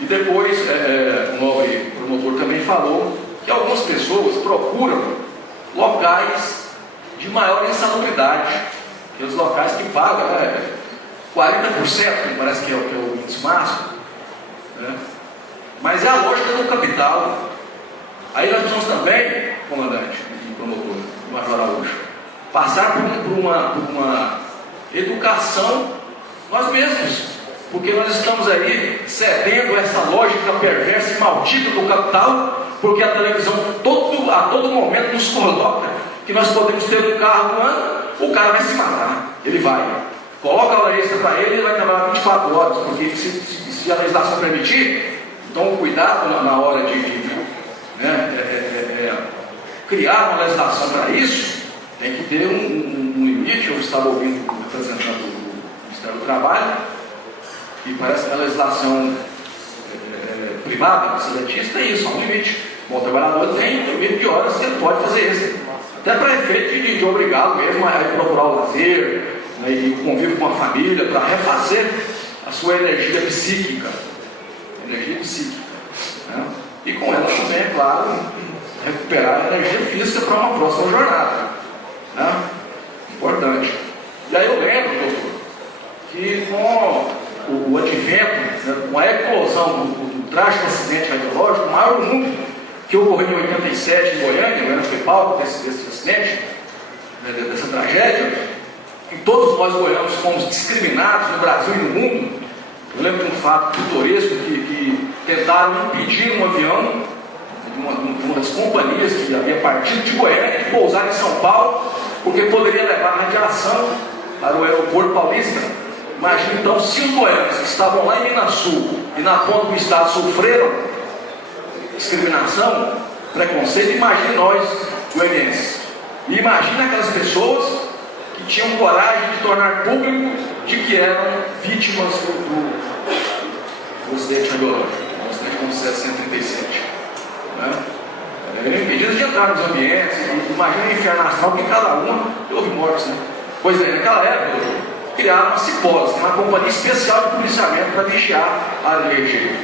E depois, o nobre promotor também falou que algumas pessoas procuram locais de maior insalubridade, aqueles locais que pagam 40%, parece que é o índice máximo, né? Mas é a lógica do capital. Aí nós precisamos também, comandante e promotor, Major Araújo, passar por uma educação nós mesmos, porque nós estamos aí cedendo essa lógica perversa e maldita do capital, porque a televisão a todo momento nos coloca que nós podemos ter um carro no ano, o cara vai se matar, ele vai, coloca a hora extra para ele vai trabalhar 24 horas, porque se a legislação permitir, então cuidado na hora de criar uma legislação para isso, tem que ter um limite. Eu estava ouvindo o representante do Ministério do Trabalho, que parece que a legislação privada, seletista, tem isso, há um limite. Bom, o trabalhador tem um limite de horas que ele pode fazer isso, até para efeito de obrigá-lo mesmo a procurar o lazer, né, e o convívio com a família, para refazer a sua energia psíquica. Né? E com ela também, é claro, recuperar a energia física para uma próxima jornada, né? Importante. E aí eu lembro, doutor, que com o advento, né, com a eclosão do trágico acidente radiológico, o maior do mundo, que ocorreu em 87 em Goiânia, né, foi palco desse acidente, né, dessa tragédia, e todos nós goianos fomos discriminados no Brasil e no mundo. Eu lembro de um fato pitoresco que tentaram impedir um avião de uma das companhias que havia partido de Goiânia de pousar em São Paulo, porque poderia levar radiação para o aeroporto paulista. Imagina então, se os goianos que estavam lá em Minas Sul e na ponta do estado sofreram discriminação, preconceito, imagine nós, goianienses. E imagine aquelas pessoas que tinham coragem de tornar público de que eram vítimas do acidente radiológico, do acidente com 737. Né? Impedidas de entrar nos ambientes, imagina o inferno astral, que cada uma houve mortes, né? Pois é, naquela época criaram uma CIPOS, uma companhia especial de policiamento para vigiar a área de região.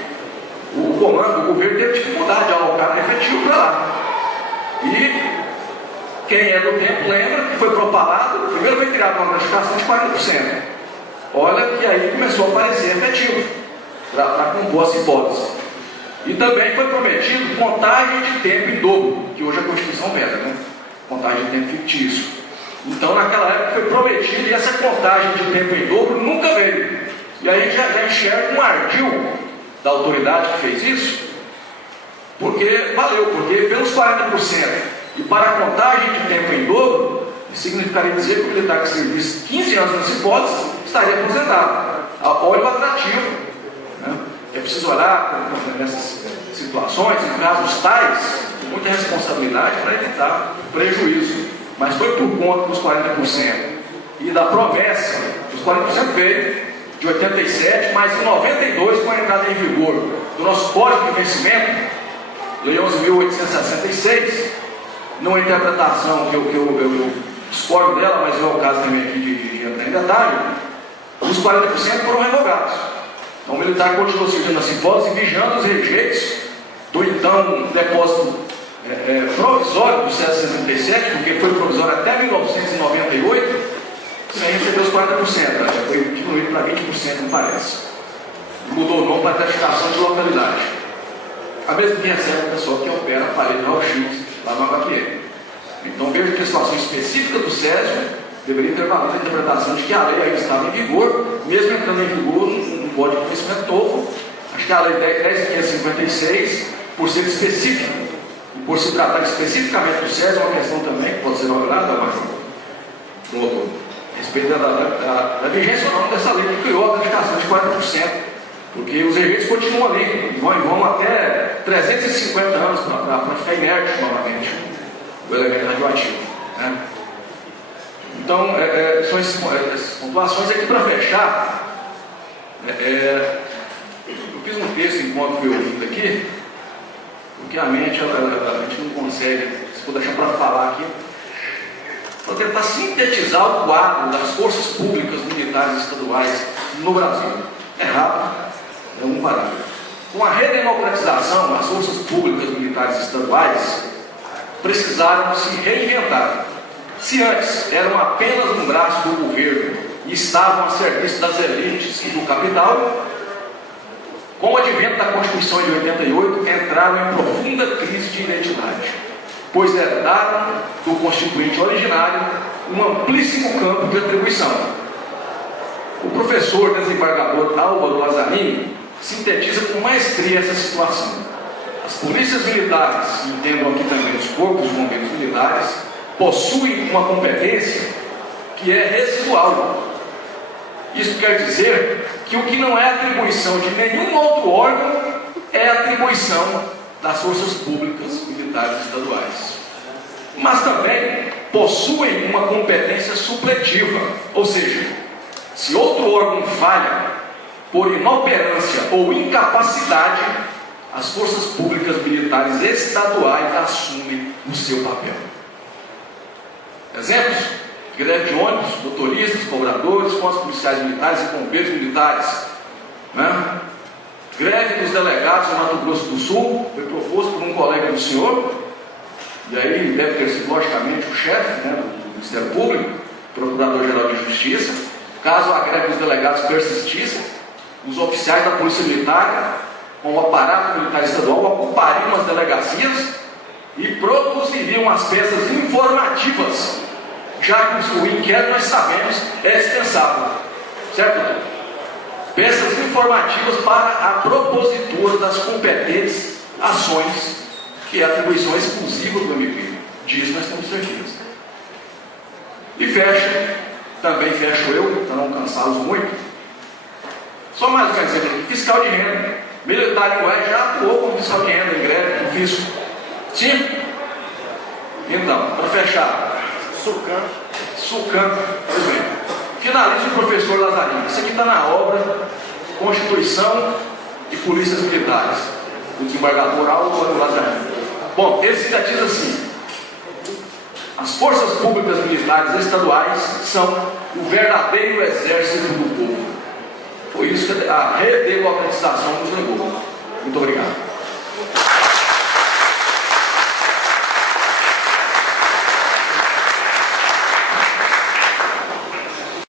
O comando, o governo teve dificuldade de alocar efetivo para lá. E quem é do tempo lembra que foi propalado, primeiro foi criada uma gratificação de 40%. Olha que aí começou a aparecer efetivo para compor as hipóteses. E também foi prometido contagem de tempo em dobro, que hoje a Constituição veda, né? Contagem de tempo fictício. Então naquela época foi prometido, e essa contagem de tempo em dobro nunca veio. E aí já enxerga um ardil da autoridade que fez isso, porque valeu, porque pelos 40% e para a contagem de tempo em dobro, significaria dizer que o militar que servisse 15 anos nessa hipótese estaria aposentado. Olha o atrativo, né? É preciso olhar nessas situações, em casos tais, com muita responsabilidade para evitar prejuízo. Mas foi por conta dos 40% e da promessa, os 40% veio de 87, mais de 92 com a entrada em vigor do nosso Código de Vencimento, Lei 11.866, numa interpretação que eu discordo dela, mas é o caso também aqui de entrar em detalhe, os 40% foram revogados. Então o militar continuou servindo as hipóteses e vigiando os rejeitos do então depósito provisório do 767, porque foi provisório até 1998, sem receber os 40%, né? Já foi diminuído para 20%, não parece. Mudou o nome para gratificação de localidade. A mesma que recebe o pessoal que opera aparelho de raio-x lá no HPM. Então vejo que a situação específica do Césio deveria ter valido a interpretação de que a lei ainda estava em vigor, mesmo entrando em vigor um Código de Conhecimento novo. Acho que a lei 10.556, por ser específica, e por se tratar especificamente do Césio, é uma questão também que pode ser olhada, Major, a respeito da vigência ou não dessa lei que criou a gratificação de 40%, porque os eventos continuam ali, vão até 350 anos para ficar inerte novamente o elemento radioativo, né? Então, são essas pontuações aqui para fechar. Eu fiz um texto enquanto fui ouvindo aqui, porque a mente a gente não consegue, se for deixar para falar aqui, para tentar sintetizar o quadro das forças públicas militares estaduais no Brasil. É rápido, é um parágrafo. Com a redemocratização, as forças públicas militares estaduais precisaram se reinventar. Se antes eram apenas um braço do governo e estavam a serviço das elites e do capital, com o advento da Constituição de 88, entraram em profunda crise de identidade, pois herdaram do Constituinte originário um amplíssimo campo de atribuição. O professor desembargador Álvaro Lazzarini sintetiza com maestria essa situação. As polícias militares, e entendam aqui também os corpos de bombeiros militares, possuem uma competência que é residual. Isso quer dizer que o que não é atribuição de nenhum outro órgão é atribuição das forças públicas militares estaduais. Mas também possuem uma competência supletiva, ou seja, se outro órgão falha por inoperância ou incapacidade, as forças públicas militares estaduais assumem o seu papel. Exemplos: greve de ônibus, motoristas, cobradores, com os policiais militares e bombeiros militares, né? Greve dos delegados do Mato Grosso do Sul, foi proposto por um colega do senhor, e aí deve ter sido logicamente o chefe, né, do Ministério Público, Procurador-Geral de Justiça. Caso a greve dos delegados persistisse, os oficiais da Polícia Militar, com o aparato militar estadual, ocupariam as delegacias e produziriam as peças informativas, já que o inquérito, nós sabemos, é dispensável, certo, doutor? Peças informativas para a propositura das competentes ações, que é atribuição exclusiva do MP. Disso nós temos certeza. E também fecho eu, para não cansá-los muito, só mais um exemplo aqui: fiscal de renda. Militar em Goiás já atuou como fiscal de renda em greve, no fisco. Sim? Então, para fechar, Sucan, pois bem, finaliza o professor Lazzarini. Isso aqui está na obra Constituição e Polícias Militares, do desembargador Álvaro Lazzarini. Bom, ele sintetiza assim: as forças públicas militares estaduais são o verdadeiro exército do povo. Foi isso que a redemocratização nos levou. Muito obrigado.